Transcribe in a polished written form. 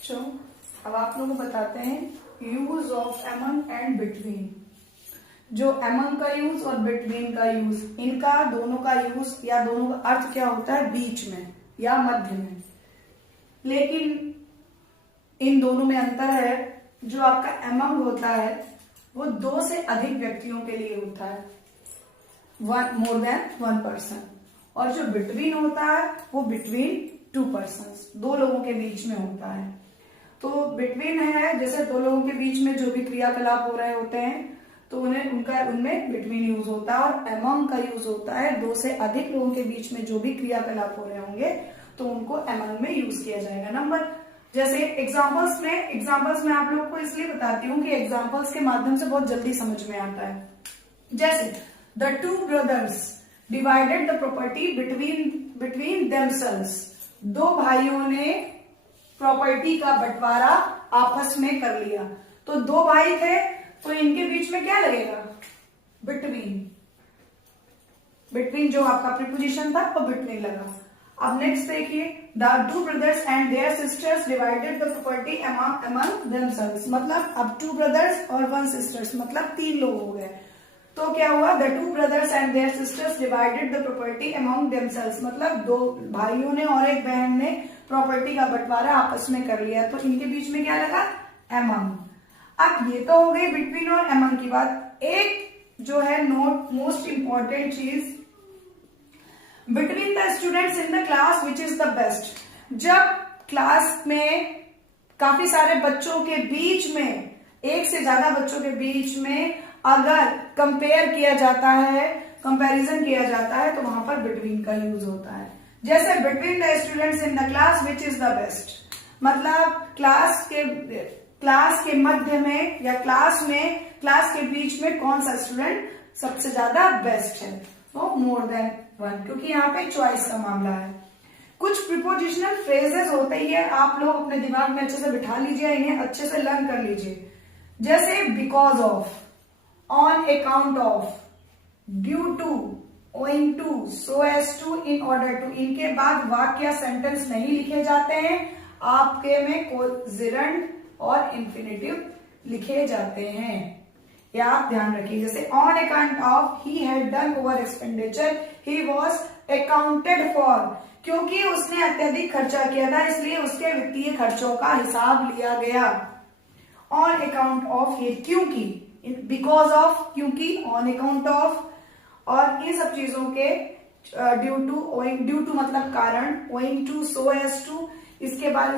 बच्चों अब आप लोगों को बताते हैं use of among and between. जो अमंग का यूज और बिटवीन का यूज, इनका दोनों का यूज या दोनों का अर्थ क्या होता है? बीच में या मध्य में। लेकिन इन दोनों में अंतर है। जो आपका अमंग होता है वो 2 से अधिक व्यक्तियों के लिए होता है, मोर देन 1 पर्सन। और जो बिटवीन होता है वो बिटवीन 2 पर्सन्स, 2 लोगों के बीच में होता है। तो बिटवीन है जैसे 2 लोगों के बीच में जो भी क्रियाकलाप हो रहे होते हैं तो उनमें बिटवीन यूज होता है। और अमंग का यूज होता है 2 से अधिक लोगों के बीच में जो भी क्रियाकलाप हो रहे होंगे तो उनको अमंग में यूज किया जाएगा। नंबर जैसे एग्जाम्पल्स में आप लोग को इसलिए बताती हूँ कि एग्जाम्पल्स के माध्यम से बहुत जल्दी समझ में आता है। जैसे the 2 brothers divided the property between themselves. 2 भाइयों ने प्रॉपर्टी का बंटवारा आपस में कर लिया। तो 2 भाई थे तो इनके बीच में क्या लगेगा? बिटवीन जो आपका प्रीपोजिशन था वो बिटवीन लगा। अब नेक्स्ट देखिए, the 2 brothers and there sisters divided the property among themselves. मतलब अब 2 ब्रदर्स और 1 सिस्टर्स मतलब 3 लोग हो गए। तो क्या हुआ? The 2 brothers and there sisters divided the property among themselves. मतलब 2 भाइयों ने और एक बहन ने प्रॉपर्टी का बंटवारा आपस में कर लिया। तो इनके बीच में क्या लगा? अमंग। अब ये तो हो गई बिटवीन और अमंग की बात। एक जो है नोट मोस्ट इंपॉर्टेंट चीज, between the students in the class which is the best. जब क्लास में काफी सारे बच्चों के बीच में, एक से ज्यादा बच्चों के बीच में अगर कंपेयर किया जाता है, कंपैरिजन किया जाता है तो वहां पर बिटवीन का यूज होता है। जैसे between the students in the class which is the best, मतलब क्लास के मध्य में या क्लास के बीच में कौन सा स्टूडेंट सबसे ज्यादा बेस्ट है? तो मोर देन 1, क्योंकि यहाँ पे चॉइस का मामला है। कुछ प्रीपोजिशनल फ्रेजेस होते ही है, आप लोग अपने दिमाग में अच्छे से बिठा लीजिए, इन्हें अच्छे से लर्न कर लीजिए। जैसे because of, on account of, due to, owing to, so as to, in order to. इनके बाद वाक्य या सेंटेंस नहीं लिखे जाते हैं, आपके में कोजिरेंट और इंफिनिटिव लिखे जाते हैं, या आप ध्यान रखिए। जैसे on account of he had done over expenditure, he was accounted for. क्योंकि उसने अत्यधिक खर्चा किया था इसलिए उसके वित्तीय खर्चों का हिसाब लिया गया। ऑन अकाउंट ऑफ ये क्योंकि, बिकॉज ऑफ क्योंकि, ऑन अकाउंट ऑफ, और इन सब चीजों के ड्यू टू मतलब कारण, owing to, so as to, इसके बाद